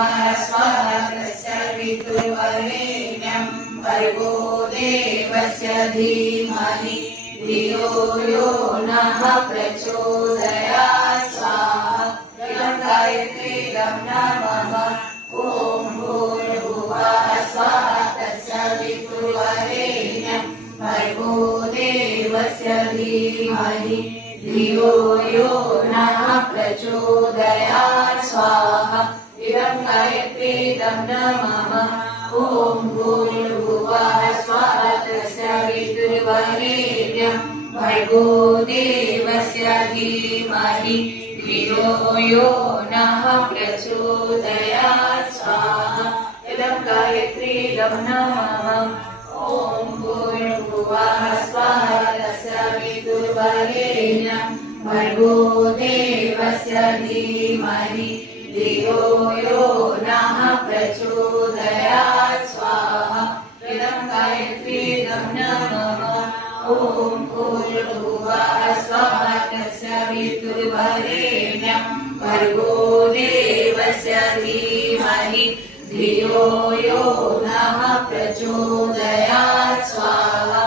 स्वाहा तस्य वितुर्वरेण्यं भर्गो देवस्य धीमहि धियो यो नः प्रचोदयात् स्वाहा इदं गायत्रीदं नमः ॐ भूर्भुवः स्वाहा तस्य वितुर्वरेण्यं भर्गो देवस्य धीमहि धियो यो नः प्रचोदयात् स्वाहा इदं गायत्रीदं नमः ॐ भूर्भुवः स्वाहा तस्य वितुर्वरेण्यं भर्गो देवस्य धीमहि धियो यो नः प्रचोदयात् स्वाहा इदं गायत्रीदं नमः ॐ भूर्भुवः स्वाहा तस्य वितुर्वरेण्यं भर्गो देवस्य धीमहि धियो यो नः प्रचोदयात् स्वाहा इदं गायत्रीदं नमः ॐ भूर्भुवः स्वाहा तस्य वितुर्वरेण्यं भर्गो देवस्य धीमहि धियो यो नः प्रचोदयात् स्वाहा